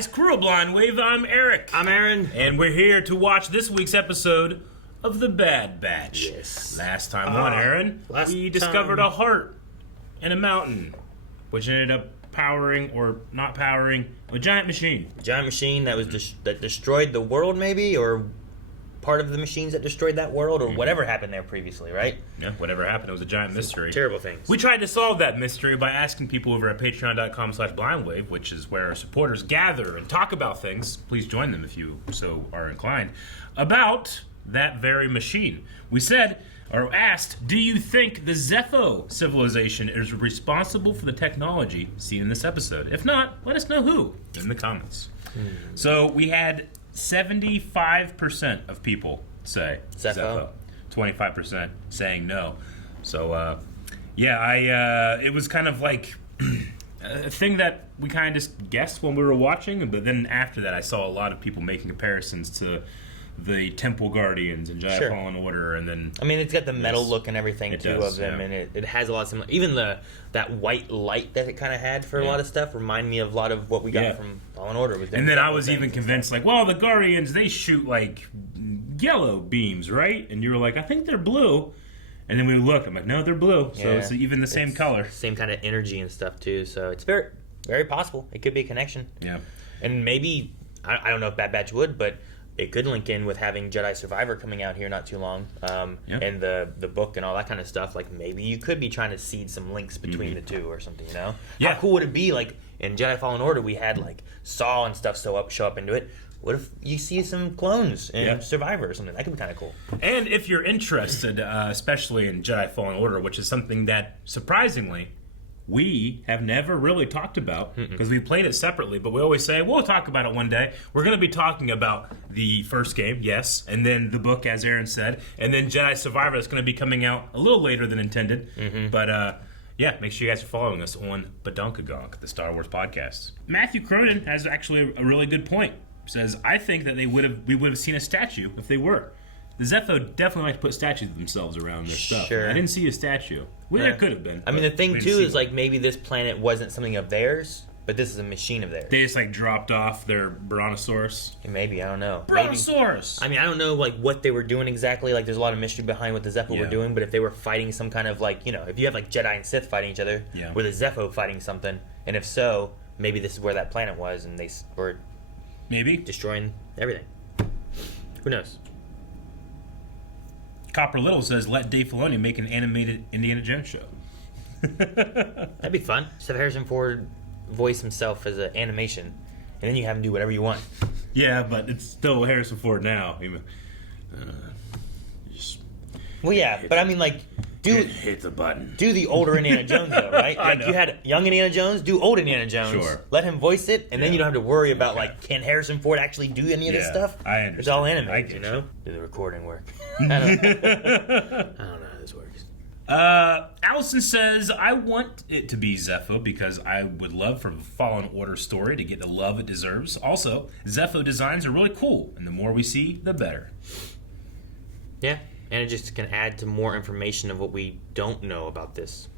guys, crew of Blind Wave, I'm Eric. I'm Aaron. And we're here to watch this week's episode of The Bad Batch. Yes. Last time on, Aaron, we discovered a heart in a mountain, which ended up powering, or not powering, a giant machine. A giant machine that was that destroyed the world, maybe? Or part of the machines that destroyed that world, or whatever happened there previously, right? Yeah, whatever happened, it was a giant mystery. Terrible things. We tried to solve that mystery by asking people over at patreon.com/blindwave, which is where our supporters gather and talk about things. Please join them if you so are inclined. About that very machine. We said, or asked, do you think the Zepho civilization is responsible for the technology seen in this episode? If not, let us know who in the comments. So we had 75% of people say Zepho. 25% saying no. So, it was kind of like a thing that we kind of just guessed when we were watching, but then after that I saw a lot of people making comparisons to the Temple Guardians and Jedi Fallen Order, and then... I mean, it's got the metal look and everything, too, does, of them, yeah. and it has a lot of similar... Even that white light that it kind of had for a lot of stuff remind me of a lot of what we got from Fallen Order. And then I was even convinced, like, well, the Guardians, they shoot, like, yellow beams, right? And you were like, I think they're blue. And then we look, I'm like, no, they're blue. So it's even the same color. Same kind of energy and stuff, too. So it's very, very possible. It could be a connection. Yeah. And maybe, I don't know if Bad Batch would, but... it could link in with having Jedi Survivor coming out here not too long, and the book and all that kind of stuff. Like, maybe you could be trying to seed some links between the two or something, you know? Yeah. How cool would it be, like, in Jedi Fallen Order, we had, like, Saw and stuff show up into it. What if you see some clones in Survivor or something? That could be kind of cool. And if you're interested, especially in Jedi Fallen Order, which is something that, surprisingly, we have never really talked about, because we played it separately, but we always say, we'll talk about it one day. We're going to be talking about the first game, yes, and then the book, as Aaron said, and then Jedi Survivor that's going to be coming out a little later than intended. But, make sure you guys are following us on Badonkagonk, the Star Wars podcast. Matthew Cronin has actually a really good point. Says, I think that we would have seen a statue if they were. The Zepho definitely like to put statues of themselves around their stuff. Sure. I didn't see a statue. Well, there could have been. I mean, the thing, too, is, like, maybe this planet wasn't something of theirs, but this is a machine of theirs. They just, like, dropped off their Brontosaurus. Maybe, I don't know. Brontosaurus! Maybe. I mean, I don't know, like, what they were doing exactly. Like, there's a lot of mystery behind what the Zepho were doing, but if they were fighting some kind of, like, you know, if you have, like, Jedi and Sith fighting each other, with a Zepho fighting something, and if so, maybe this is where that planet was, and they were... maybe. Destroying everything. Who knows? Copper Little says, let Dave Filoni make an animated Indiana Jones show. That'd be fun. Just have Harrison Ford voice himself as an animation, and then you have him do whatever you want. Yeah, but it's still Harrison Ford now. Well, yeah, but I mean, like, hit the button. Do the older Indiana Jones, though, right? Like, you had young Indiana Jones, do old Indiana Jones. Sure. Let him voice it, and then you don't have to worry about, like, can Harrison Ford actually do any of this stuff? I understand. It's all animated, you know? You. Do the recording work? I don't know how this works. Allison says, I want it to be Zepho because I would love for a Fallen Order story to get the love it deserves. Also, Zepho designs are really cool, and the more we see, the better. Yeah, and it just can add to more information of what we don't know about this,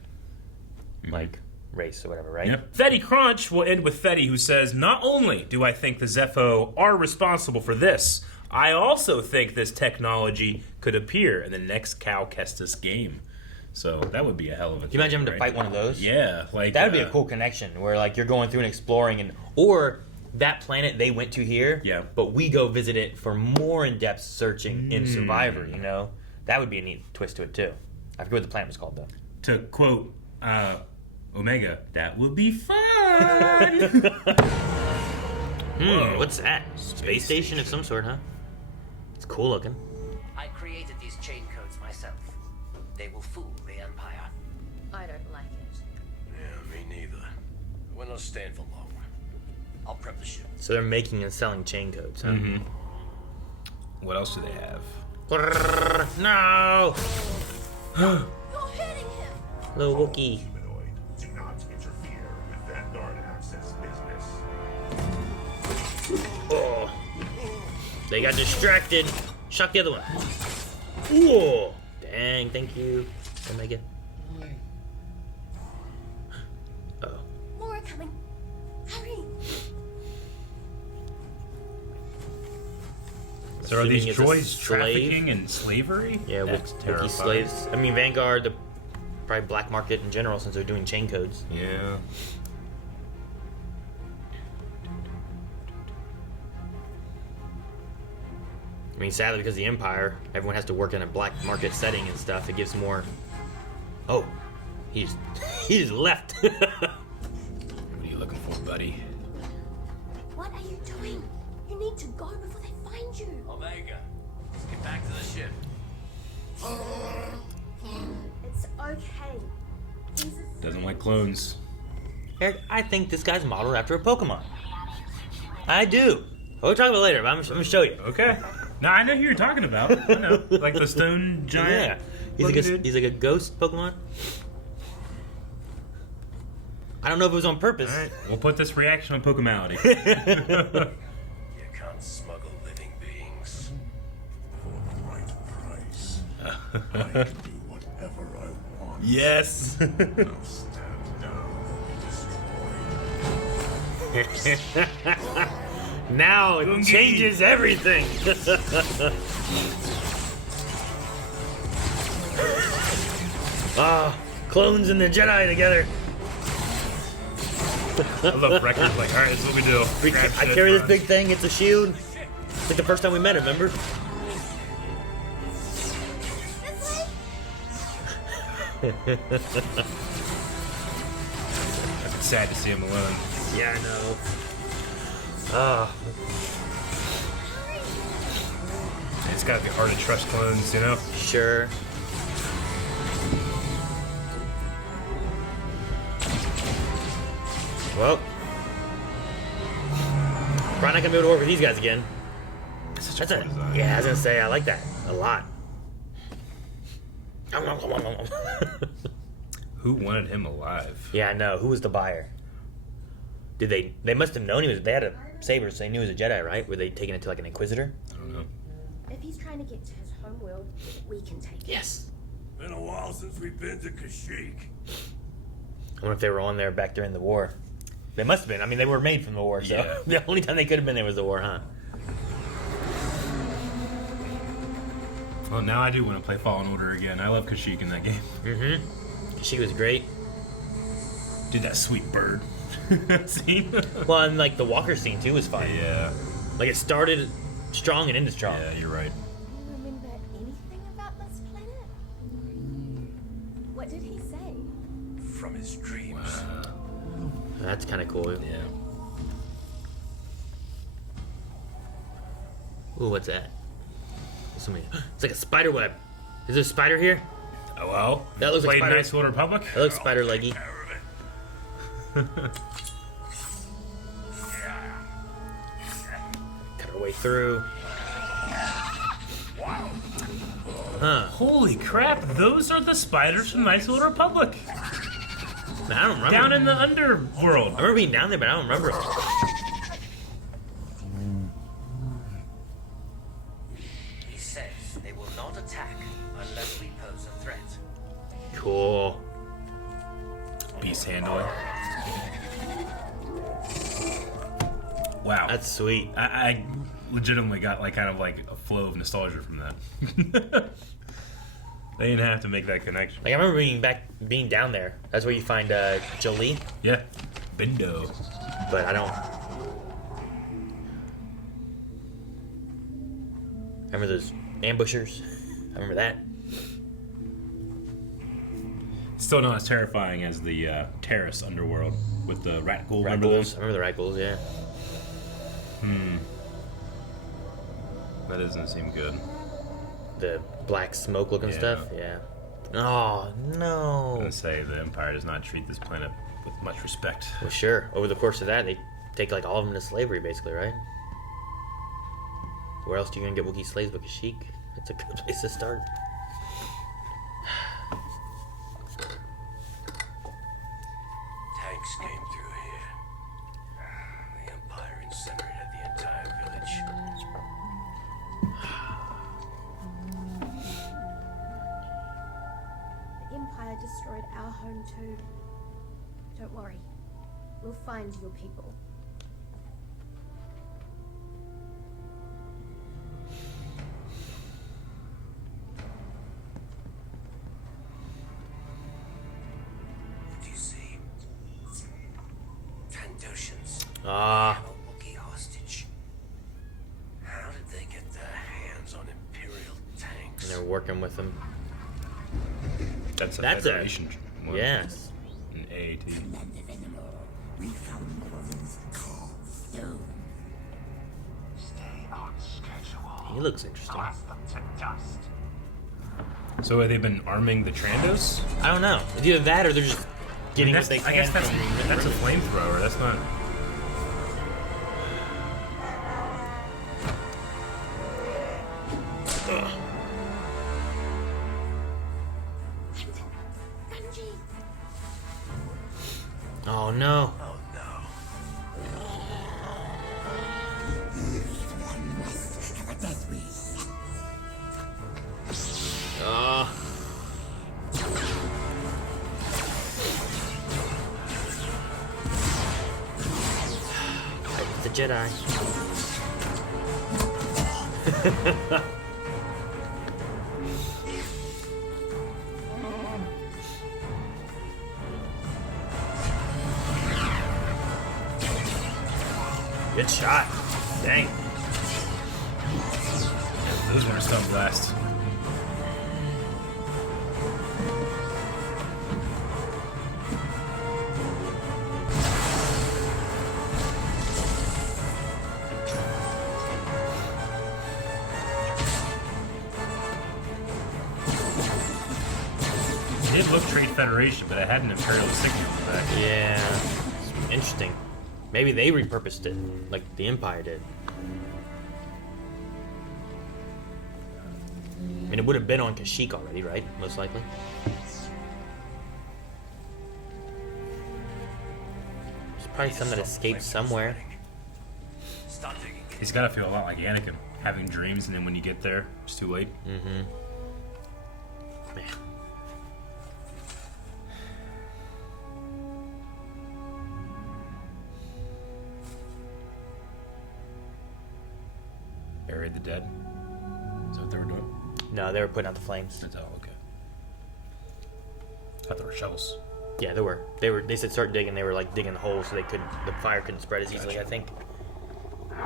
like, race or whatever, right? Yep. Fetty Crunch will end with Fetty, who says, not only do I think the Zepho are responsible for this, I also think this technology could appear in the next Cal Kestis game. So that would be a hell of a thing. Can you imagine having to fight one of those? Yeah. Like, that would be a cool connection where, like, you're going through and exploring, or that planet they went to here, but we go visit it for more in-depth searching in Survivor, you know? That would be a neat twist to it, too. I forget what the planet was called, though. To quote Omega, that would be fun! What's that? Space station of some sort, huh? It's cool looking. I created these chain codes myself. They will fool the Empire. I don't like it. Yeah, me neither. We're not staying for long. I'll prep the ship. So they're making and selling chain codes, huh? What else do they have? No! You're hitting him! Little Wookie. Humanoid, do not interfere with that guard access business. Oh. They got distracted. Shock the other one. Whoa! Dang, thank you, Omega. More coming. Hurry! There are these assuming is a droids slave. trafficking and slavery? Yeah, That's Wookie terrifying. slaves. I mean, Vanguard, the probably black market in general, since they're doing chain codes. Yeah. I mean, sadly, because of the Empire, everyone has to work in a black market setting and stuff. It gives more. Oh, he just left. What are you looking for, buddy? What are you doing? You need to go before they find you. Omega, let's get back to the ship. It's okay. Jesus. Doesn't like clones. Eric, I think this guy's modeled after a Pokemon. I do. We'll talk about it later, but I'm gonna show you. Okay. Now I know who you're talking about. I know, like the stone giant. Yeah, he's like a ghost Pokemon. I don't know if it was on purpose. All right, we'll put this reaction on Pokemality. You can't smuggle living beings. For the right price, I can do whatever I want. Yes. Now stand down and be destroyed. Now it Gungi. changes everything. Clones and the Jedi together. I love records. Like, all right, this is what we do. Grab I shit, carry this run. big thing. It's a shield. It's like the first time we met him, remember? It's sad to see him alone. Yeah, I know. Ah, It's got to be hard to trust clones, you know. sure. Well, probably not gonna be able to work with these guys again. Such That's a cool design. yeah, I was gonna say I like that a lot. Who wanted him alive? Yeah, I know. Who was the buyer? Did they? They must have known he was. They had a saber, so they knew he was a Jedi, right? Were they taking it to like an Inquisitor? I don't know. If he's trying to get to his homeworld, we can take it. Yes. Been a while since we've been to Kashyyyk. I wonder if they were on there back during the war. They must have been. I mean, they were made from the war, so Yeah. the only time they could have been there was the war, huh? Well, now I do want to play Fallen Order again. I love Kashyyyk in that game. Mm-hmm. She was great. Dude, that sweet bird scene. Well, and like the Walker scene too was fun. Yeah. Like it started strong and ended strong. Yeah, you're right. Do you remember anything about this planet? What did he say? From his dreams. That's kind of cool. Yeah. Ooh, what's that? Somebody, it's like a spider web. Is there a spider here? Oh well. That looks like Played Spider- Knights of the Old Republic. That looks spider leggy. Cut our way through. Huh. Holy crap! Those are the spiders from Knights of the Old Republic. Man, I don't remember. Down in the underworld. I remember being down there, but I don't remember. He says they will not attack unless we pose a threat. Cool. Beast handling. Wow. That's sweet. I legitimately got like kind of like a flow of nostalgia from that. They didn't have to make that connection. Like I remember being down there. That's where you find Jolie, Yeah. Bindo. but I don't. Remember those ambushers? I remember that. Still not as terrifying as the terrace underworld with the rat ghoul. Rat Remember ghouls. those? I remember the rat ghouls. Yeah. That doesn't seem good. The black smoke looking Yeah. stuff. Yeah. Oh I'm no. gonna say the Empire does not treat this planet with much respect. Well, sure. Over the course of that, they take like all of them into slavery, basically, right? Where else do you gonna get Wookiee slaves but Kashyyyk? It's a good place to start. Tanks came through here. The Empire incinerated the entire village. The Empire destroyed our home too. Don't worry. We'll find your people. Ah. Have a Wookiee hostage. How did they get their hands on Imperial tanks? And they're working with them. That's a That's Federation one. Yes. An AAT. We found one of those carved stone. Stay on schedule. He looks interesting. Blast them to dust. So have they been arming the Trandos? I don't know. It's either that or they're just getting what they can. I guess that's a from- flamethrower. That's not. Gungi. Oh no. Oh no. One must have a death wish. The Jedi. Good shot. Dang. Those weren't stun blast. It did look Trade Federation, but it had an Imperial signature on the back. Yeah. Interesting. Maybe they repurposed it like the Empire did. I mean, it would have been on Kashyyyk already, right? Most likely. There's probably some that escaped somewhere. Stop digging. He's got to feel a lot like Anakin, having dreams, and then when you get there, it's too late. Man. Buried the dead. Is that what they were doing? No, they were putting out the flames. That's all, okay. I thought there were shovels. Yeah, there were. They said start digging. They were like digging the holes so the fire couldn't spread as easily. I think. More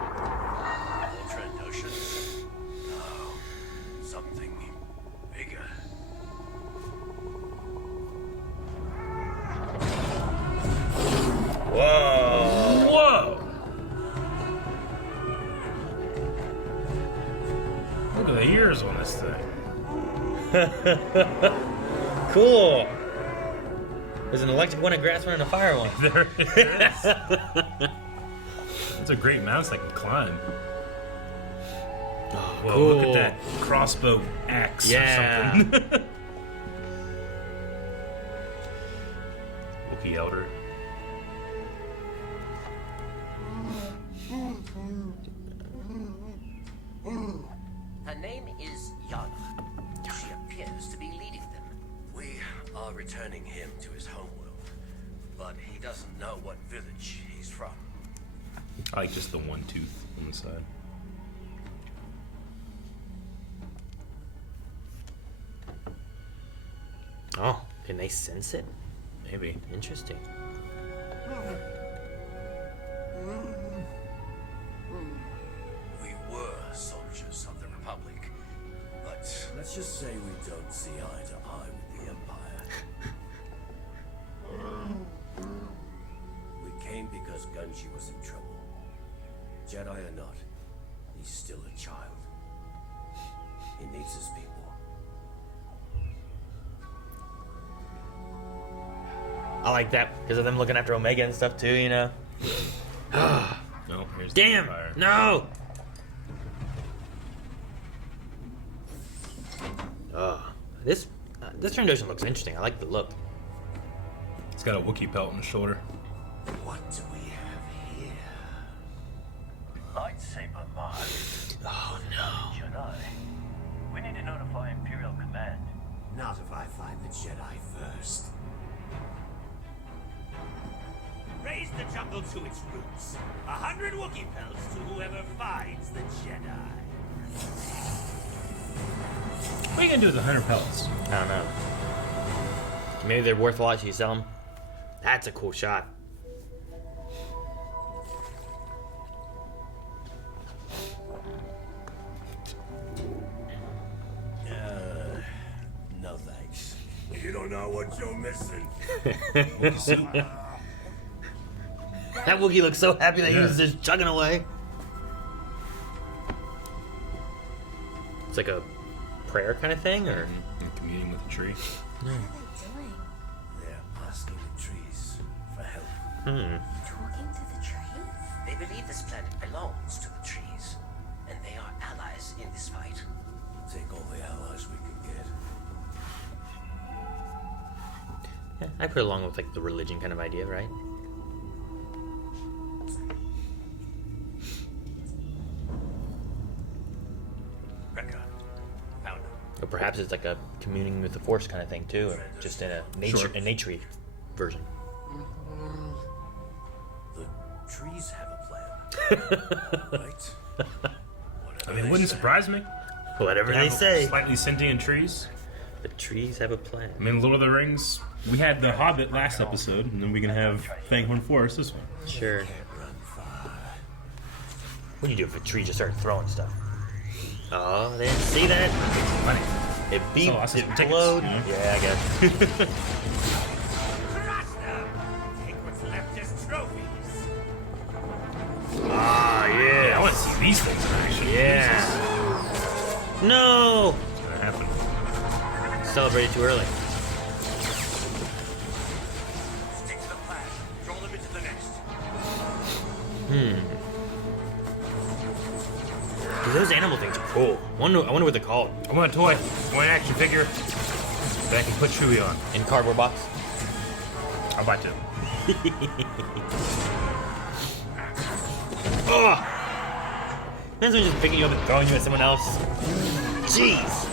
Trandoshans? No. Something bigger. Whoa! Whoa! Look at the ears on this thing. Cool. There's an electric one, a grass one, and a fire one. There it is. That's a great mouse I can climb. Oh, Whoa, cool. look at that crossbow axe Yeah. or something. Wookie Elder. Her name is Yana. She appears to be leading them. We are returning him to his homeworld, but he doesn't know what village he's from. I like just the one tooth on the side. Oh, can they sense it? Maybe. Interesting. We were soldiers of the Republic, but let's just say we don't see eye to eye with the Empire. We came because Gungi was in trouble. Jedi or not, he's still a child. He needs his people. I like that because of them looking after Omega and stuff too, you know. No, here's Damn! the fire. No! This Trandoshan looks interesting. I like the look. It's got a Wookiee pelt on the shoulder. What do we have here? Lightsaber mark. Oh no. Jedi. We need to notify Imperial Command. Not if I find the Jedi first. Raise the jungle to its roots. 100 Wookiee pelts to whoever finds the Jedi. What are you gonna do with the 100 pellets? I don't know. Maybe they're worth a lot so you sell them. That's a cool shot. You don't know what you're missing. That Wookiee looks so happy that he was just chugging away. It's like a prayer kind of thing, or communing with the tree. What are they doing? They're asking the trees for help. Talking to the trees? They believe this planet belongs to the trees, and they are allies in this fight. Take all the allies we can get. yeah, I put it along with like the religion kind of idea, right? Record. Found him. Or perhaps it's like a communing with the Force kind of thing too, or just in a nature, a naturey version. The trees have a plan. Right? I mean, it wouldn't surprise me. Whatever they Have say. Slightly sentient trees. The trees have a plan. I mean, Lord of the Rings. We had the Hobbit last episode, and then we can have Fanghorn Forest this one. Sure. What do you do if a tree just started throwing stuff? Oh, they didn't see that? Funny. It beeped, lost it some tickets, glowed. you know? Yeah, I guess. Take what's left as trophies. Ah, Yeah, I yeah. want to see these things in action. Yeah. No! What's gonna happen? Celebrated too early. Stick to the plan. Draw them into the nest. Dude, those animal things are cool. I wonder what they're called. I want a toy. I want an action figure that I can put Chewie on. In cardboard box. I'll buy two. Oh! Imagine someone just picking you up and throwing you at someone else. Jeez!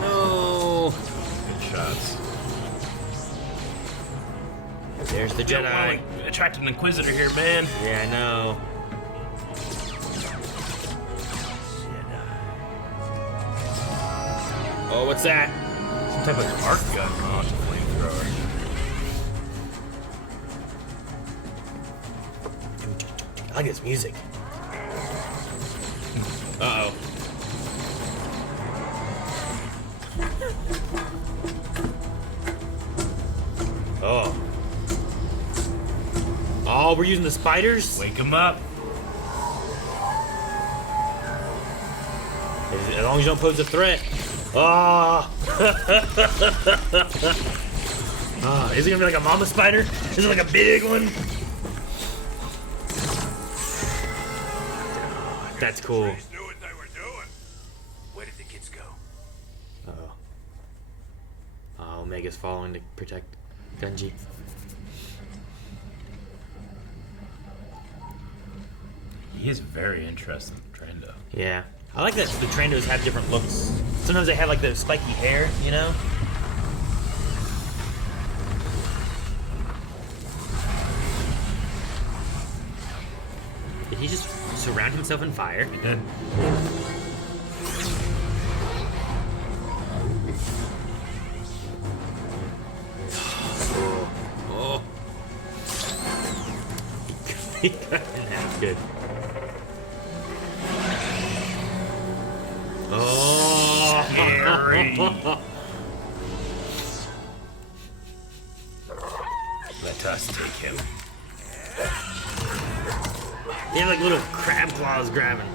No! Good shots. There's the Don't Jedi. wanna attract an Inquisitor here, man. Yeah, I know. Oh, what's that? Some type of arc gun. Oh, it's a flamethrower. I like this music. Uh-oh. Oh. Oh, we're using the spiders? Wake him up. As long as you don't pose a threat. Oh. Oh, is it gonna be like a mama spider? Is it like a big one? That's cool. Trees knew what they were doing. Where did the kids go? Uh-oh. Oh, Omega's following to protect Gungi. He is very interesting, Tran Do. Yeah. I like that the Tran Dos have different looks. Sometimes they have like the spiky hair, you know? Did he just surround himself in fire? He did. Oh. He got in half good. Oh. Scary. Let us take him. They have like little crab claws grabbing.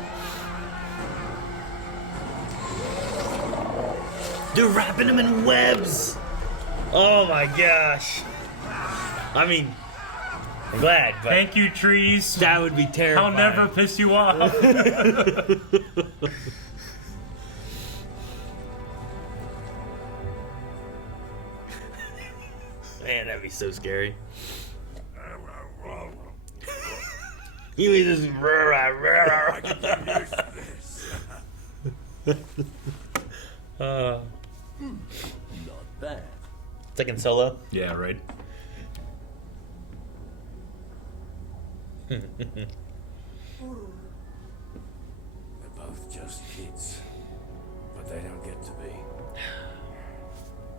They're wrapping him in webs. Oh my gosh. I mean, I'm glad, but Thank you, trees. that would be terrifying. I'll never piss you off. Man, that'd be so scary. You was just I can get used to this. Not bad. It's like in Solo. Yeah, right. They're both just kids. But they don't get to be.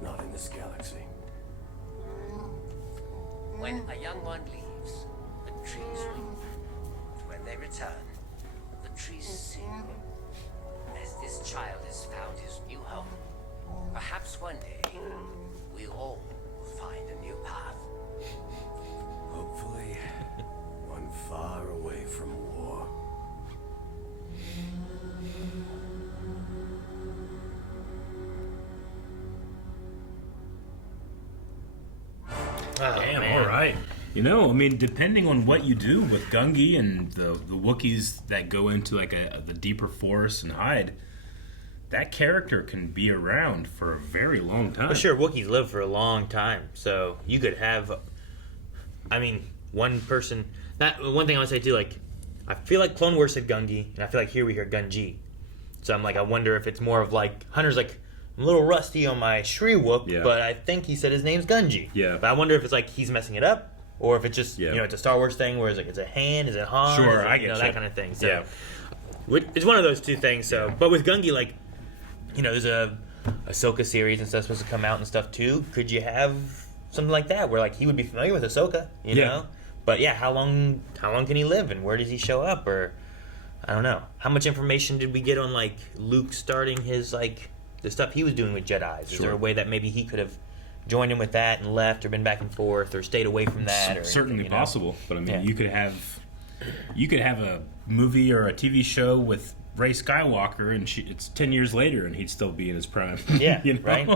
Not in this galaxy. When a young one leaves, the trees weep. And when they return, the trees sing. As this child has found his new home, perhaps one day, we all will find a new path. Hopefully, one far away from war. Damn, man. all right. You know, I mean, depending on what you do with Gungi and the Wookiees that go into like the deeper forest and hide, that character can be around for a very long time. Well, sure, Wookiees live for a long time, so you could have, I mean, one person. That one thing I would say too, like, I feel like Clone Wars said Gungi, and I feel like here we hear Gungi. So I'm like, I wonder if it's more of like Hunter's like, I'm a little rusty on my Shriwook, but I think he said his name's Gungi. Yeah. But I wonder if it's like he's messing it up, or if it's just you know it's a Star Wars thing where it's like it's a hand, is it Han? Sure, is it, I get that kind of thing. So Yeah. it's one of those two things. So, but with Gungi, like, you know, there's a Ahsoka series and stuff supposed to come out and stuff too. Could you have something like that where like he would be familiar with Ahsoka, you know? But yeah, how long can he live and where does he show up? Or I don't know. How much information did we get on like Luke starting his like the stuff he was doing with Jedi's? Is there a way that maybe he could have joined him with that and left or been back and forth or stayed away from that? Or certainly anything, possible, but I mean, you could have a movie or a TV show with Rey Skywalker, and it's 10 years later, and he'd still be in his prime. Yeah, you know? right?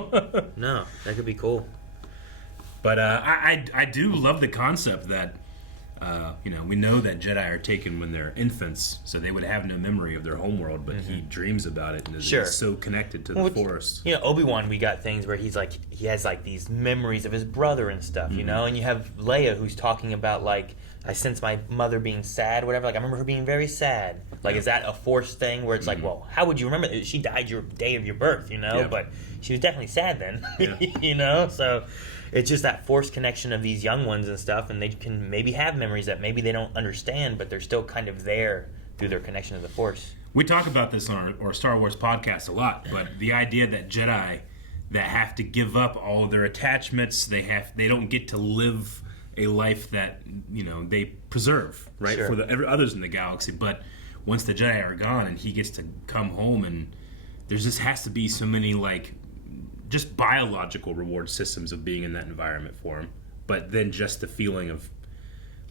No, that could be cool. But I do love the concept that you know, we know that Jedi are taken when they're infants, so they would have no memory of their homeworld, but he dreams about it and is so connected to the Force. You know, Obi-Wan, we got things where he has like these memories of his brother and stuff, you know, and you have Leia who's talking about like, I sense my mother being sad, whatever. Like, I remember her being very sad. Like, is that a Force thing where it's like, well, how would you remember? She died your day of your birth, you know, but she was definitely sad then, you know, so it's just that Force connection of these young ones and stuff, and they can maybe have memories that maybe they don't understand, but they're still kind of there through their connection to the Force. We talk about this on our Star Wars podcast a lot, but the idea that Jedi that have to give up all of their attachments, they don't get to live a life that, you know, they preserve, right, for the others in the galaxy. But once the Jedi are gone and he gets to come home, and there's just has to be so many like just biological reward systems of being in that environment for him, but then just the feeling of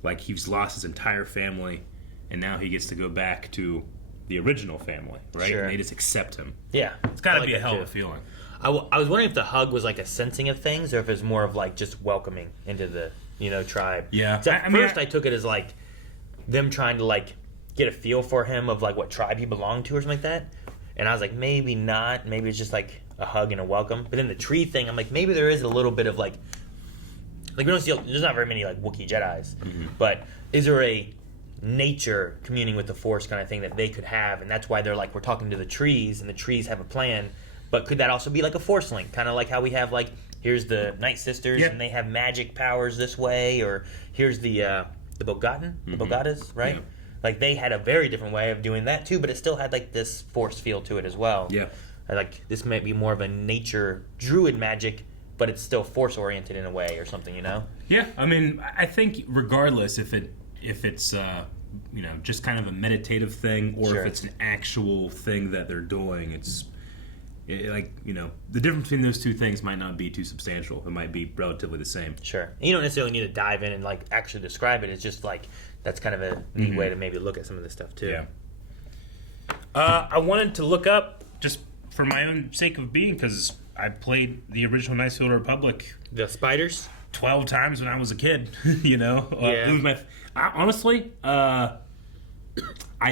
like he's lost his entire family and now he gets to go back to the original family, right? And they just accept him. Yeah, it's got to be a hell of a feeling. I was wondering if the hug was like a sensing of things, or if it's more of like just welcoming into the, you know, tribe. Yeah. So at first I took it as like them trying to like get a feel for him of like what tribe he belonged to or something like that. And I was like, maybe not. Maybe it's just like a hug and a welcome. But then the tree thing, I'm like, maybe there is a little bit of like we don't see, there's not very many like Wookiee Jedis, but is there a nature communing with the Force kind of thing that they could have? And that's why they're like, we're talking to the trees, and the trees have a plan. But could that also be like a Force link, kind of like how we have like, here's the Night Sisters and they have magic powers this way, or here's the Bogatin, the Bogatas, right? Like they had a very different way of doing that too, but it still had like this Force feel to it as well. Yeah. Like this might be more of a nature druid magic, but it's still Force oriented in a way or something, you know? Yeah, I mean, I think regardless if it's you know, just kind of a meditative thing or if it's an actual thing that they're doing, like, you know, the difference between those two things might not be too substantial. It might be relatively the same. Sure. And you don't necessarily need to dive in and like actually describe it. It's just like that's kind of a neat way to maybe look at some of this stuff too. Yeah. I wanted to look up just for my own sake of being, because I played the original Knights of the Old Republic. The spiders? 12 times when I was a kid, you know? It was honestly, I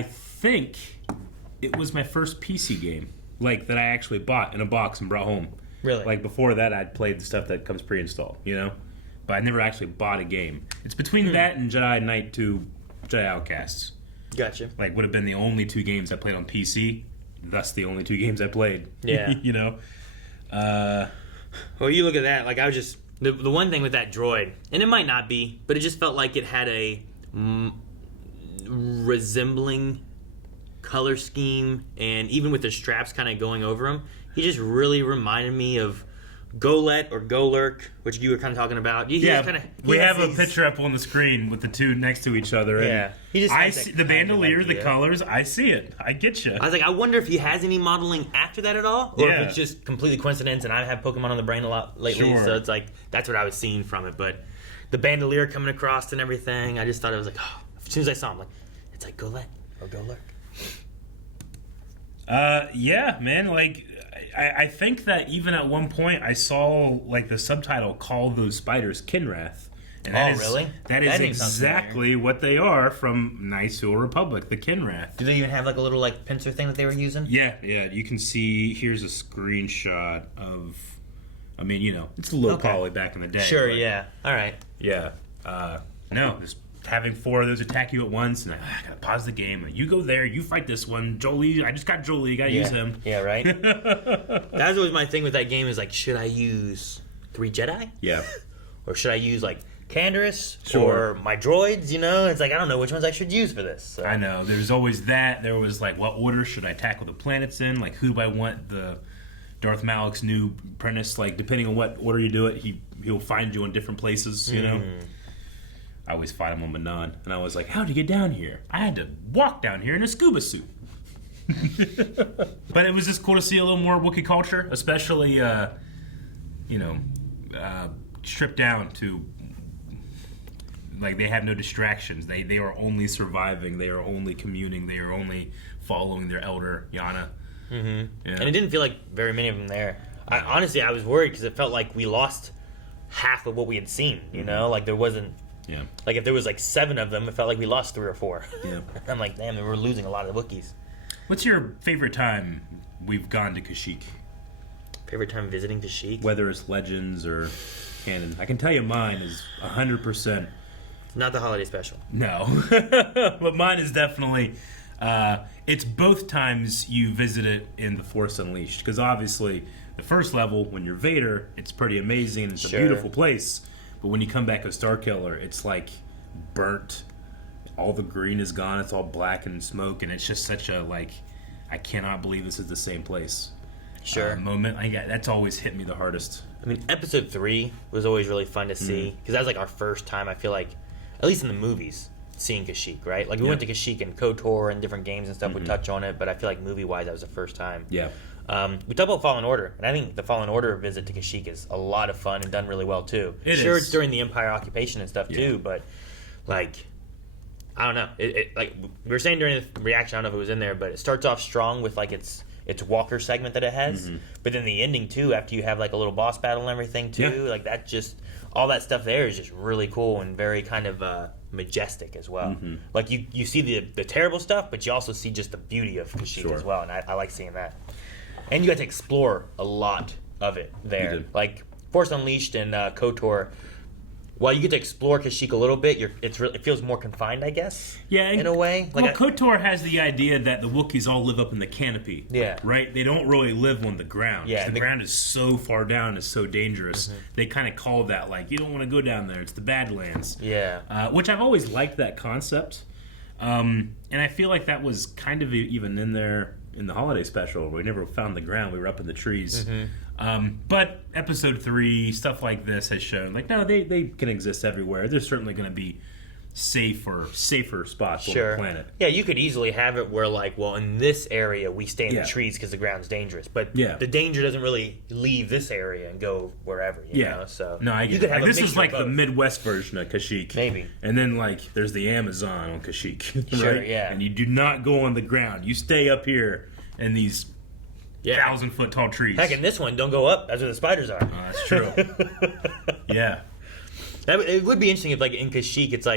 think it was my first PC game, like, that I actually bought in a box and brought home. Really? Like, before that, I'd played the stuff that comes pre-installed, you know? But I never actually bought a game. It's between that and Jedi Knight 2 Jedi Outcasts. Gotcha. Like, would have been the only two games I played on PC, thus the only two games I played. Yeah. You know? Well, you look at that, like, I was just... The one thing with that droid, and it might not be, but it just felt like it had a resembling color scheme, and even with the straps kind of going over him, he just really reminded me of Golet or Golurk, which you were kind of talking about. We have a picture up on the screen with the two next to each other. Yeah, I see the bandolier, the colors. I see it. I get you. I was like, I wonder if he has any modeling after that at all, or if it's just completely coincidence. And I have Pokemon on the brain a lot lately, so it's like that's what I was seeing from it. But the bandolier coming across and everything, I just thought it was like, oh, as soon as I saw him, like it's like Golet or Golurk. Yeah, man. Like, I think that even at one point I saw like the subtitle call those spiders Kinrath. And really? That is exactly what they are from Knights of the Republic, the Kinrath. Do they even have like a little like pincer thing that they were using? Yeah. You can see. Here's a screenshot of. I mean, it's a low poly back in the day. Sure. Yeah. All right. Yeah. No. Just having 4 of those attack you at once, and I gotta pause the game. You go there, you fight this one. Jolie, I just got Jolie, gotta use him. Yeah, right? That's always my thing with that game is like, should I use 3 Jedi? Yeah. Or should I use like Canderous? Or my droids, It's like, I don't know which ones I should use for this. So. I know. There's always that. There was like, what order should I tackle the planets in? Like, who do I want the Darth Malik's new apprentice? Like, depending on what order you do it, he'll find you in different places, I always fight him on Manon, and I was like, how'd you get down here? I had to walk down here in a scuba suit. But it was just cool to see a little more Wookiee culture, especially, stripped down to, like, they have no distractions. They are only surviving. They are only communing. They are only following their elder, Yana. Mm-hmm. Yeah. And it didn't feel like very many of them there. Honestly, I was worried because it felt like we lost half of what we had seen, Like, there wasn't... Yeah. Like, if there was, 7 of them, it felt like we lost 3 or 4. Yeah. I'm like, damn, we were losing a lot of the Wookiees. What's your favorite time we've gone to Kashyyyk? Favorite time visiting Kashyyyk? Whether it's Legends or canon. I can tell you mine is 100%. Not the holiday special. No. But mine is definitely... it's both times you visit it in The Force Unleashed. Because obviously, the first level, when you're Vader, it's pretty amazing. It's a beautiful place. But when you come back as Starkiller, it's like burnt. All the green is gone. It's all black and smoke, and it's just such a I cannot believe this is the same place. Moment. That's always hit me the hardest. I mean, Episode 3 was always really fun to see because that was our first time. I feel like, at least in the movies, seeing Kashyyyk. Right? Like we went to Kashyyyk and KOTOR and different games and stuff. We touch on it, but I feel like movie-wise, that was the first time. Yeah. We talk about Fallen Order, and I think the Fallen Order visit to Kashyyyk is a lot of fun and done really well too. It's during the Empire occupation and stuff too, but I don't know. Like we were saying during the reaction, I don't know if it was in there, but it starts off strong with its Walker segment that it has, but then the ending too, after you have a little boss battle and everything too, that just all that stuff there is just really cool and very kind of majestic as well. Like you see the terrible stuff, but you also see just the beauty of Kashyyyk as well, and I like seeing that. And you got to explore a lot of it there. Like Force Unleashed and KOTOR, while you get to explore Kashyyyk a little bit, it feels more confined, I guess. Yeah, in a way. KOTOR has the idea that the Wookiees all live up in the canopy. Yeah. Right? They don't really live on the ground. Yeah. The ground is so far down, it's so dangerous. They kind of call that you don't want to go down there. It's the Badlands. Yeah. Which I've always liked that concept. And I feel like that was kind of even in there in the holiday special. We never found the ground. We were up in the trees. But Episode 3, stuff like this has shown, no, they can exist everywhere. There's certainly going to be safer spots on the planet. Yeah, you could easily have it where, in this area we stay in the trees because the ground's dangerous. But the danger doesn't really leave this area and go wherever, you know? So no, I get it. This is the Midwest version of Kashyyyk. Maybe. And then, there's the Amazon on Kashyyyk. Sure, right? yeah. And you do not go on the ground. You stay up here in these 1,000-foot tall trees. Heck, in this one, don't go up. That's where the spiders are. Oh, that's true. Yeah. It would be interesting if, in Kashyyyk, it's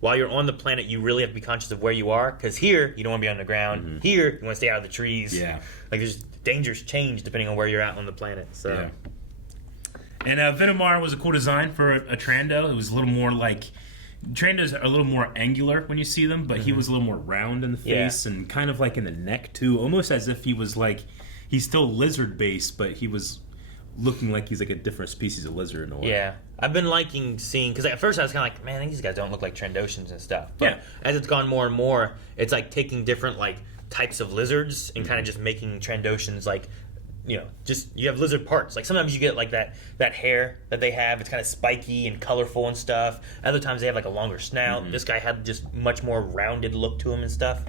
while you're on the planet, you really have to be conscious of where you are. Because here, you don't want to be on the ground. Here, you want to stay out of the trees. Yeah. There's dangers change depending on where you're at on the planet. So. Yeah. And Venomar was a cool design for a Tran Do. It was a little more Tran Do's are a little more angular when you see them, but he was a little more round in the face and kind of in the neck too. Almost as if he was he's still lizard-based, but he was looking like he's a different species of lizard in a way. Yeah. I've been liking seeing, because at first I was kind of man, these guys don't look like Trandoshans and stuff. But as it's gone more and more, it's taking different types of lizards and kind of just making Trandoshans just you have lizard parts. Like sometimes you get like that hair that they have. It's kind of spiky and colorful and stuff. Other times they have like a longer snout. This guy had just much more rounded look to him and stuff.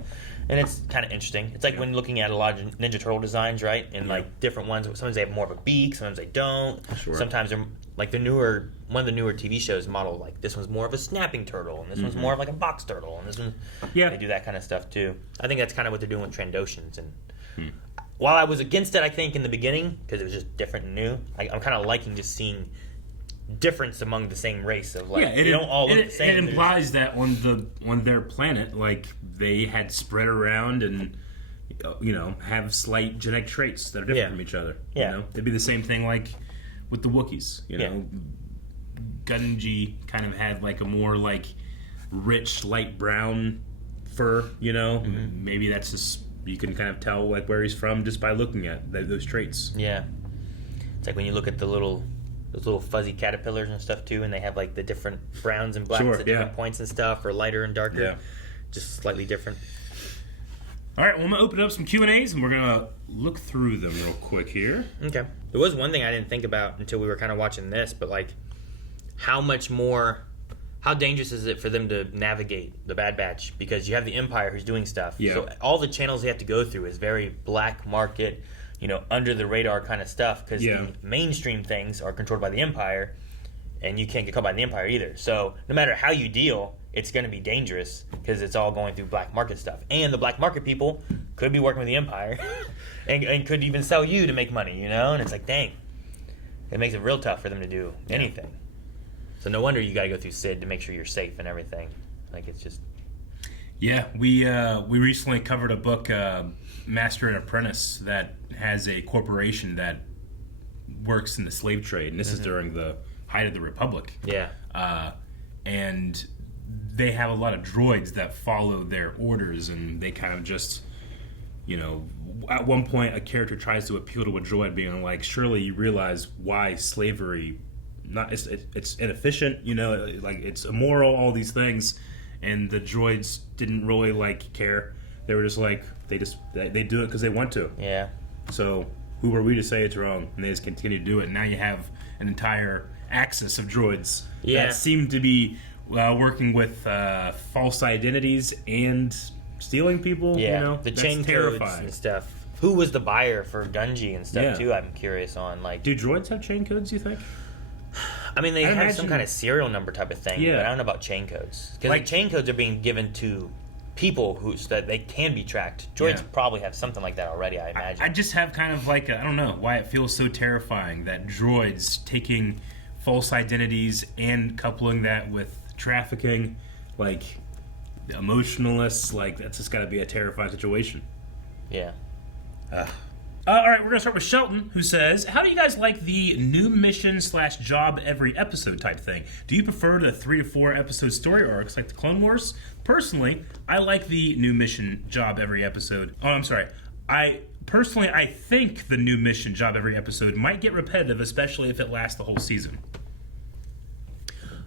And it's kind of interesting. It's like when looking at a lot of Ninja Turtle designs, right? And like different ones. Sometimes they have more of a beak. Sometimes they don't. Sure. Sometimes they're like one of the newer TV shows model like this one's more of a snapping turtle and this one's more of like a box turtle and this one they do that kind of stuff too. I think that's kind of what they're doing with Trandoshans. And while I was against it, I think in the beginning because it was just different and new, I'm kind of liking just seeing difference among the same race of like they don't all look the same. It implies that on their planet, like they had spread around and have slight genetic traits that are different from each other. It'd be the same thing like with the Wookiees. Gungi kind of had like a more like rich light brown fur. Maybe that's just you can kind of tell like where he's from just by looking at those traits. Yeah, it's like when you look at those little fuzzy caterpillars and stuff too, and they have like the different browns and blacks at different points and stuff, or lighter and darker, just slightly different. All right, well, I'm gonna open up some Q&As and we're gonna look through them real quick here. Okay. There was one thing I didn't think about until we were kind of watching this, but like, how dangerous is it for them to navigate the Bad Batch? Because you have the Empire who's doing stuff. Yeah. So all the channels they have to go through is very black market, under the radar kind of stuff. Because the mainstream things are controlled by the Empire, and you can't get caught by the Empire either. So no matter how you deal, it's going to be dangerous because it's all going through black market stuff. And the black market people could be working with the Empire and could even sell you to make money, And it's like, dang. It makes it real tough for them to do anything. So no wonder you got to go through Sid to make sure you're safe and everything. Like, it's just... Yeah, we recently covered a book, Master and Apprentice, that has a corporation that works in the slave trade. And this is during the height of the Republic. Yeah. And they have a lot of droids that follow their orders, and they kind of just, at one point a character tries to appeal to a droid being like, surely you realize why slavery, it's inefficient, like it's immoral, all these things. And the droids didn't really like care. They were just like, they do it because they want to. Yeah. So who are we to say it's wrong? And they just continue to do it. And now you have an entire axis of droids that seem to be working with false identities and stealing people. Yeah, the that's chain terrifying. codes and stuff. Who was the buyer for Gungi and stuff too? I'm curious on like. Do droids have chain codes? You think? I mean, they have some kind of serial number type of thing, but I don't know about chain codes because like chain codes are being given to people so that they can be tracked. Droids probably have something like that already, I imagine. I just have kind of like I don't know why it feels so terrifying that droids taking false identities and coupling that with trafficking, like the emotionalists, like that's just got to be a terrifying situation. Yeah. All right, we're going to start with Shelton, who says, how do you guys like the new mission / job every episode type thing? Do you prefer the 3 to 4 episode story arcs like the Clone Wars? Personally, I like the new mission job every episode. Oh, I'm sorry. I think the new mission job every episode might get repetitive, especially if it lasts the whole season.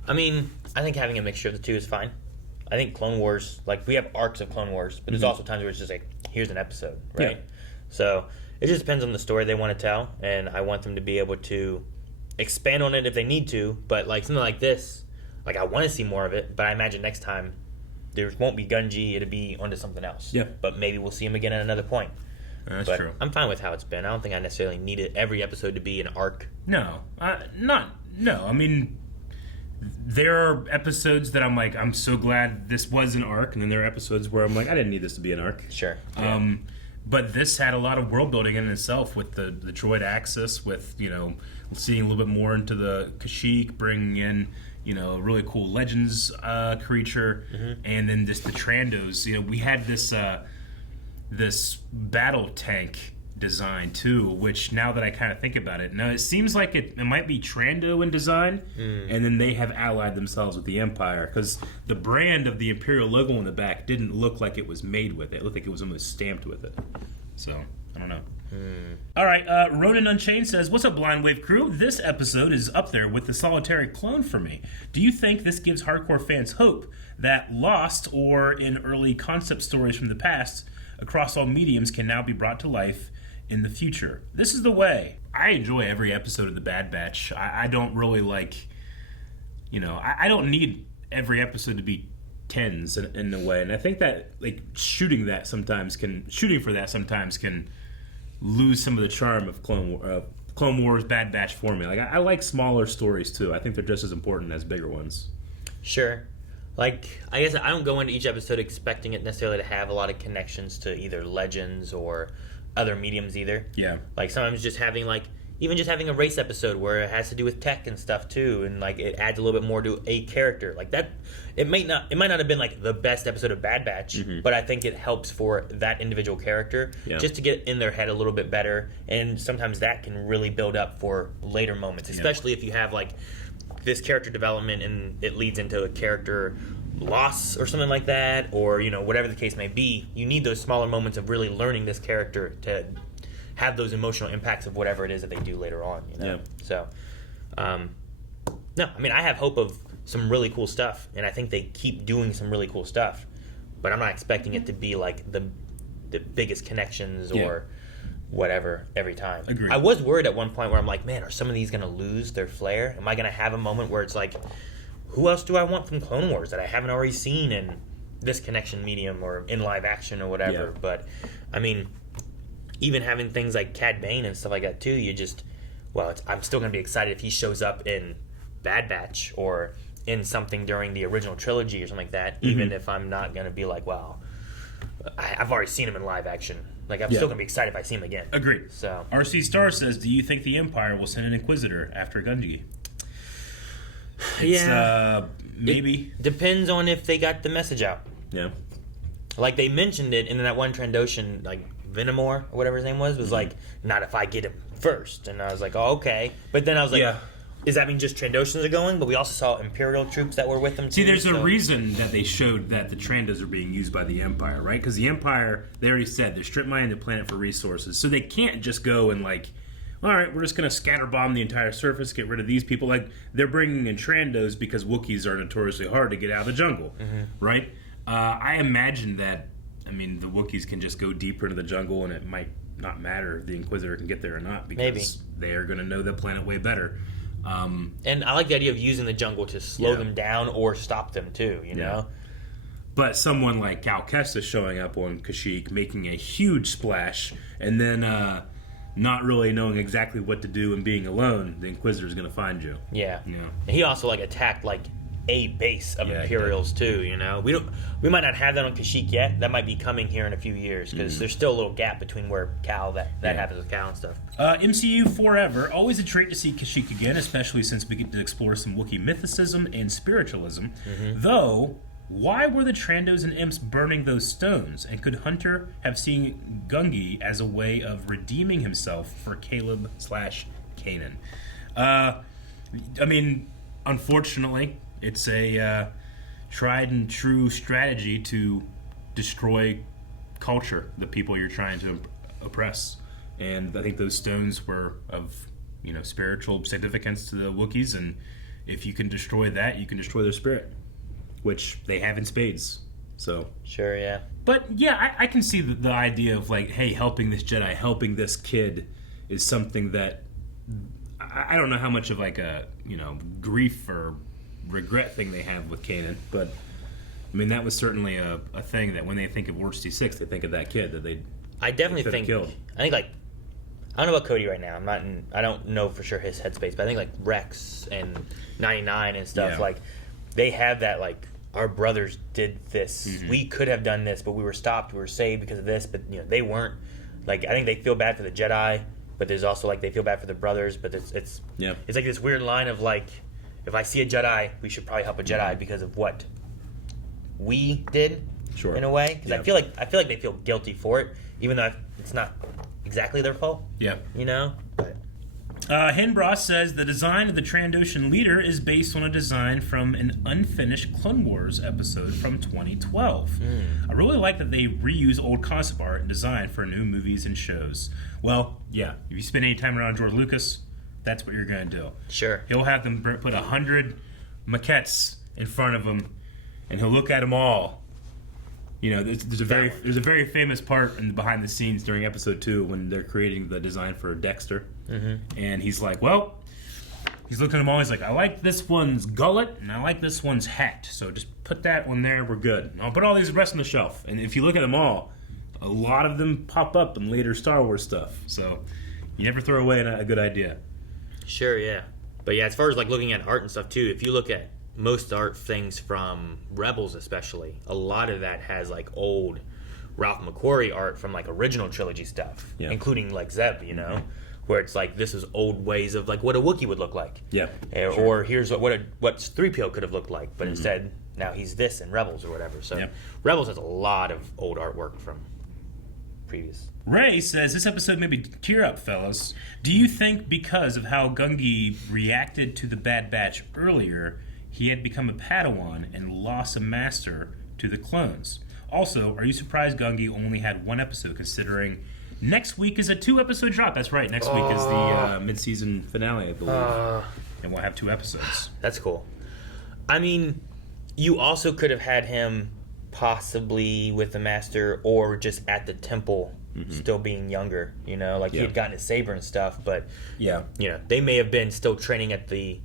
I mean, I think having a mixture of the two is fine. I think Clone Wars, like we have arcs of Clone Wars, but there's also times where it's just like, here's an episode, right? Yeah. So it just depends on the story they want to tell, and I want them to be able to expand on it if they need to, but like something like this, like I want to see more of it, but I imagine next time there won't be Gungi, it'll be onto something else. Yeah. But maybe we'll see him again at another point. That's but true. I'm fine with how it's been. I don't think I necessarily needed every episode to be an arc. No. No. I mean, there are episodes that I'm like, I'm so glad this was an arc, and then there are episodes where I'm like, I didn't need this to be an arc. Sure. But this had a lot of world building in itself with the droid axis, with, seeing a little bit more into the Kashyyyk, bringing in, a really cool Legends creature, and then just the Tran Dos. We had this battle tank design too, which now that I kind of think about it, now it seems like it might be Tran Do in design, and then they have allied themselves with the Empire, because the brand of the Imperial logo on the back didn't look like it was made with it. It looked like it was almost stamped with it. So, I don't know. All right, Ronan Unchained says, what's up, Blind Wave crew? This episode is up there with the Solitary Clone for me. Do you think this gives hardcore fans hope that Lost, or in early concept stories from the past, across all mediums can now be brought to life in the future. This is the way. I enjoy every episode of The Bad Batch. I don't really like, I don't need every episode to be tens in a way, and I think that like shooting for that sometimes can lose some of the charm of Clone Wars Bad Batch for me. Like I like smaller stories too. I think they're just as important as bigger ones. Sure. Like, I guess I don't go into each episode expecting it necessarily to have a lot of connections to either Legends or other mediums either. Yeah. Like, sometimes just having, even just having a race episode where it has to do with tech and stuff, too, and, it adds a little bit more to a character. Like, that, it might not have been, the best episode of Bad Batch, but I think it helps for that individual character just to get in their head a little bit better, and sometimes that can really build up for later moments, especially if you have, this character development and it leads into a character loss or something like that, or whatever the case may be. You need those smaller moments of really learning this character to have those emotional impacts of whatever it is that they do later on. So no, I mean, I have hope of some really cool stuff, and I think they keep doing some really cool stuff, but I'm not expecting it to be the biggest connections or whatever every time. Agreed. I was worried at one point where I'm like, man, are some of these going to lose their flair? Am I going to have a moment where it's like, who else do I want from Clone Wars that I haven't already seen in this connection medium or in live action or whatever? Yeah. But, I mean, even having things like Cad Bane and stuff like that too, I'm still going to be excited if he shows up in Bad Batch or in something during the original trilogy or something like that, even if I'm not going to be like, wow, I've already seen him in live action. I'm still going to be excited if I see him again. Agreed. So RC Star says, do you think the Empire will send an Inquisitor after Gungi? Maybe. It depends on if they got the message out. Yeah. They mentioned it in that one Trandoshan, Venomore, or whatever his name was not if I get him first. And I was like, oh, okay. But then I was like, does that mean just Trandoshans are going? But we also saw Imperial troops that were with them, too. See, there's a reason that they showed that the Trandos are being used by the Empire, right? Because the Empire, they already said, they're strip mining the planet for resources. So they can't just go and, all right, we're just going to scatter bomb the entire surface, get rid of these people. They're bringing in Trandos because Wookiees are notoriously hard to get out of the jungle, right? I imagine that, the Wookiees can just go deeper into the jungle and it might not matter if the Inquisitor can get there or not because they are going to know the planet way better. And I like the idea of using the jungle to slow them down or stop them too, you know? But someone like Cal Kestis showing up on Kashyyyk, making a huge splash, and then not really knowing exactly what to do and being alone, the Inquisitor is going to find you. Yeah. And he also attacked a base of Imperials too, We might not have that on Kashyyyk yet. That might be coming here in a few years because there's still a little gap between where Cal that happens with Cal and stuff. MCU forever. Always a treat to see Kashyyyk again, especially since we get to explore some Wookiee mythicism and spiritualism. Though, why were the Trandos and Imps burning those stones? And could Hunter have seen Gungi as a way of redeeming himself for Caleb/Kanan? Unfortunately, it's a tried and true strategy to destroy culture, the people you're trying to oppress. And I think those stones were of, spiritual significance to the Wookiees, and if you can destroy that, you can destroy their spirit, which they have in spades. So sure, yeah. But yeah, I can see the idea of hey, helping this Jedi, helping this kid is something that I don't know how much of a grief or regret thing they have with Kanan, but that was certainly a thing that when they think of Order 66, they think of that kid that I definitely think killed. I think I don't know about Cody right now. I don't know for sure his headspace, but I think Rex and 99 and stuff they have that our brothers did this. We could have done this, but we were stopped. We were saved because of this, but they weren't. I think they feel bad for the Jedi, but there's also they feel bad for the brothers. But it's this weird line of if I see a Jedi, we should probably help a Jedi because of what we did, in a way. Because I feel like they feel guilty for it, even though it's not exactly their fault. Yeah, But Henbross says the design of the Trandoshan leader is based on a design from an unfinished Clone Wars episode from 2012. I really like that they reuse old concept art and design for new movies and shows. Well, yeah, if you spend any time around George Lucas, that's what you're going to do. Sure. He'll have them put 100 maquettes in front of him, and he'll look at them all, You know, there's a very famous part in the behind the scenes during episode 2 when they're creating the design for Dexter, and he's like, well, he's looking at them all. He's like, I like this one's gullet and I like this one's hat. So just put that one there. We're good. And I'll put all these rest on the shelf. And if you look at them all, a lot of them pop up in later Star Wars stuff. So you never throw away a good idea. Sure, yeah. But yeah, as far as like looking at art and stuff too, if you look at most art things from Rebels especially, a lot of that has like old Ralph McQuarrie art from like original trilogy stuff, including like Zeb, you know, where it's like this is old ways of like what a Wookiee would look like. Yeah. Or here's what 3PO could have looked like, but instead now he's this in Rebels or whatever. So Rebels has a lot of old artwork from previous. Ray says, this episode made me tear up, fellas. Do you think because of how Gungi reacted to the Bad Batch earlier, he had become a Padawan and lost a master to the clones? Also, are you surprised Gungi only had one episode, considering next week is a 2-episode drop? That's right, next week is the mid-season finale, I believe. And we'll have 2 episodes. That's cool. I mean, you also could have had him possibly with the master or just at the temple, still being younger, you know, like he had gotten his saber and stuff, but you know, they may have been still training at the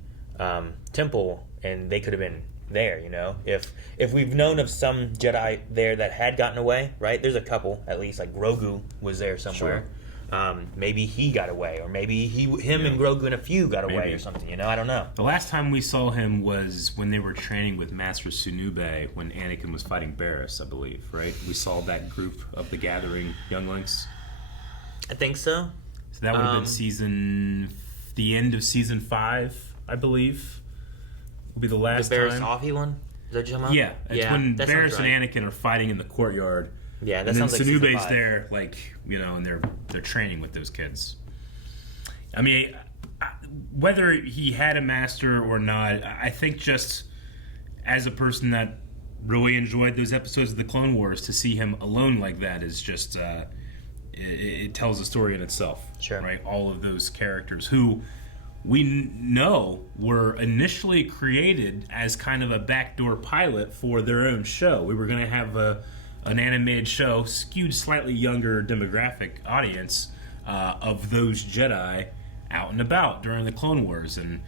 temple and they could have been there, you know, if we've known of some Jedi there that had gotten away, right? There's a couple at least, like Grogu was there somewhere. Maybe he got away, or maybe him and Grogu and a few got away or something, you know, I don't know. The last time we saw him was when they were training with Master Sunube when Anakin was fighting Barriss, I believe, right? We saw that group of the gathering younglings. I think so. So that would have been the end of season 5, I believe. Will be the last time. The Barriss Offee one? Is that what you're talking about? Yeah, it's when Barriss and Anakin are fighting in the courtyard. Yeah, that and sounds then like Sunube's there, like, you know, and they're training with those kids. I mean, whether he had a master or not, I think just as a person that really enjoyed those episodes of the Clone Wars, to see him alone like that is just it tells a story in itself. Sure. Right? All of those characters who we know were initially created as kind of a backdoor pilot for their own show. We were going to have an animated show, skewed slightly younger demographic audience of those Jedi out and about during the Clone Wars, and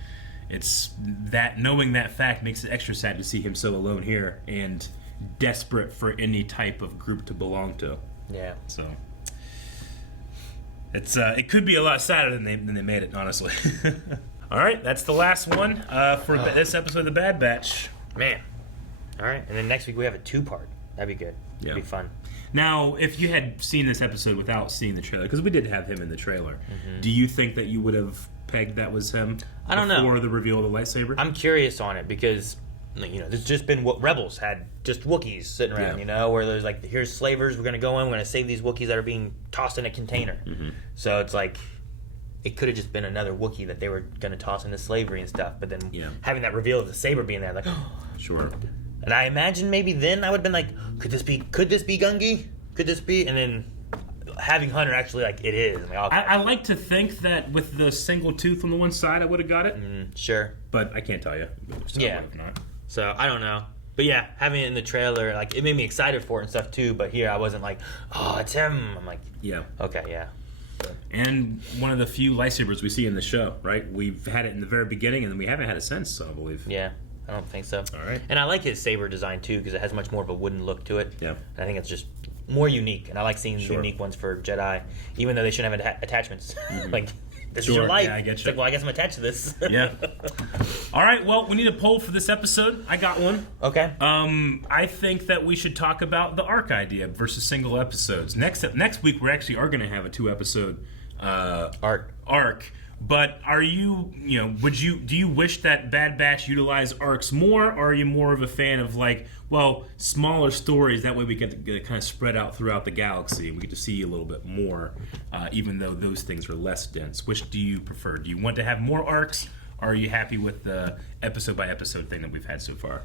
it's that knowing that fact makes it extra sad to see him so alone here and desperate for any type of group to belong to. Yeah. So it could be a lot sadder than they made it, honestly. All right, that's the last one for this episode of The Bad Batch. Man. All right, and then next week we have a 2-part. That'd be good. Yeah. It'd be fun. Now, if you had seen this episode without seeing the trailer, because we did have him in the trailer, do you think that you would have pegged that was him? I don't know. Before the reveal of the lightsaber? I'm curious on it because, you know, there's just been what Rebels had, just Wookiees sitting around, you know, where there's like, here's slavers, we're going to go in, we're going to save these Wookiees that are being tossed in a container. So it's like, it could have just been another Wookiee that they were going to toss into slavery and stuff, but then having that reveal of the saber being there, like, sure. And I imagine maybe then I would have been like, could this be Gungi? Could this be? And then having Hunter actually like, it is. Like, okay. I like to think that with the single tooth on the one side, I would have got it. Sure. But I can't tell you. Yeah. Not. So I don't know. But yeah, having it in the trailer, like it made me excited for it and stuff too. But here I wasn't like, oh, it's him. I'm like, yeah. Okay, yeah. And one of the few lightsabers we see in the show, right? We've had it in the very beginning, and then we haven't had it since, I believe. Yeah. I don't think so. All right. And I like his saber design too because it has much more of a wooden look to it. Yeah. And I think it's just more unique. And I like seeing unique ones for Jedi, even though they shouldn't have attachments. Like, this is your life. Yeah, I get you. It's like, well, I guess I'm attached to this. Yeah. All right. Well, we need a poll for this episode. I got one. Okay. I think that we should talk about the arc idea versus single episodes. Next week, we actually are going to have a 2-episode arc. But are you know, do you wish that Bad Batch utilized arcs more, or are you more of a fan of like, well, smaller stories, that way we get to kind of spread out throughout the galaxy and we get to see a little bit more, even though those things are less dense? Which do you prefer? Do you want to have more arcs, or are you happy with the episode by episode thing that we've had so far?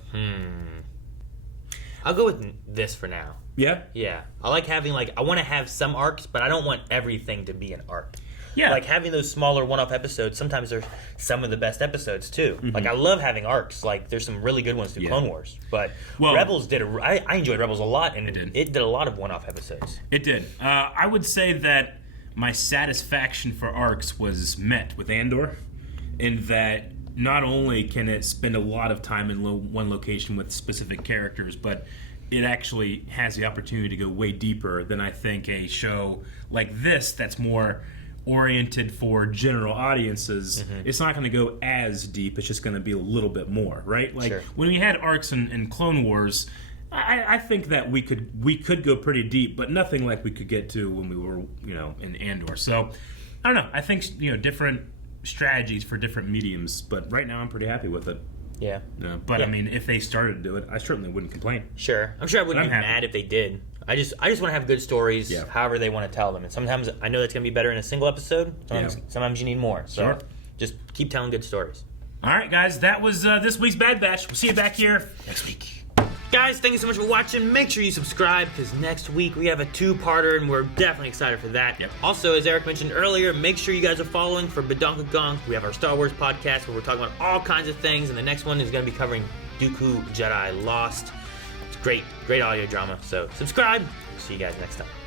I'll go with this for now. Yeah? Yeah. I like having I want to have some arcs, but I don't want everything to be an arc. Yeah. Like having those smaller one-off episodes, sometimes they're some of the best episodes too. Like I love having arcs. Like there's some really good ones through Clone Wars. But Rebels I enjoyed Rebels a lot, and it did a lot of one-off episodes. It did. I would say that my satisfaction for arcs was met with Andor, in that not only can it spend a lot of time in one location with specific characters, but it actually has the opportunity to go way deeper than I think a show like this that's more oriented for general audiences. It's not going to go as deep. It's just going to be a little bit more, right? Like when we had arcs in Clone Wars, I think that we could go pretty deep, but nothing like we could get to when we were, in Andor. So I don't know. I think different strategies for different mediums, but right now I'm pretty happy with it. Yeah. But I mean, if they started to do it, I certainly wouldn't complain. Sure. I'm sure I wouldn't be mad if they did. I just want to have good stories, however they want to tell them. And sometimes I know that's going to be better in a single episode. Sometimes you need more. So just keep telling good stories. All right, guys. That was this week's Bad Batch. We'll see you back here next week. Guys, thank you so much for watching. Make sure you subscribe, because next week we have a 2-parter, and we're definitely excited for that. Also, as Eric mentioned earlier, make sure you guys are following for Badonka Gong. We have our Star Wars podcast where we're talking about all kinds of things, and the next one is going to be covering Dooku Jedi Lost. It's great audio drama. So subscribe. We'll see you guys next time.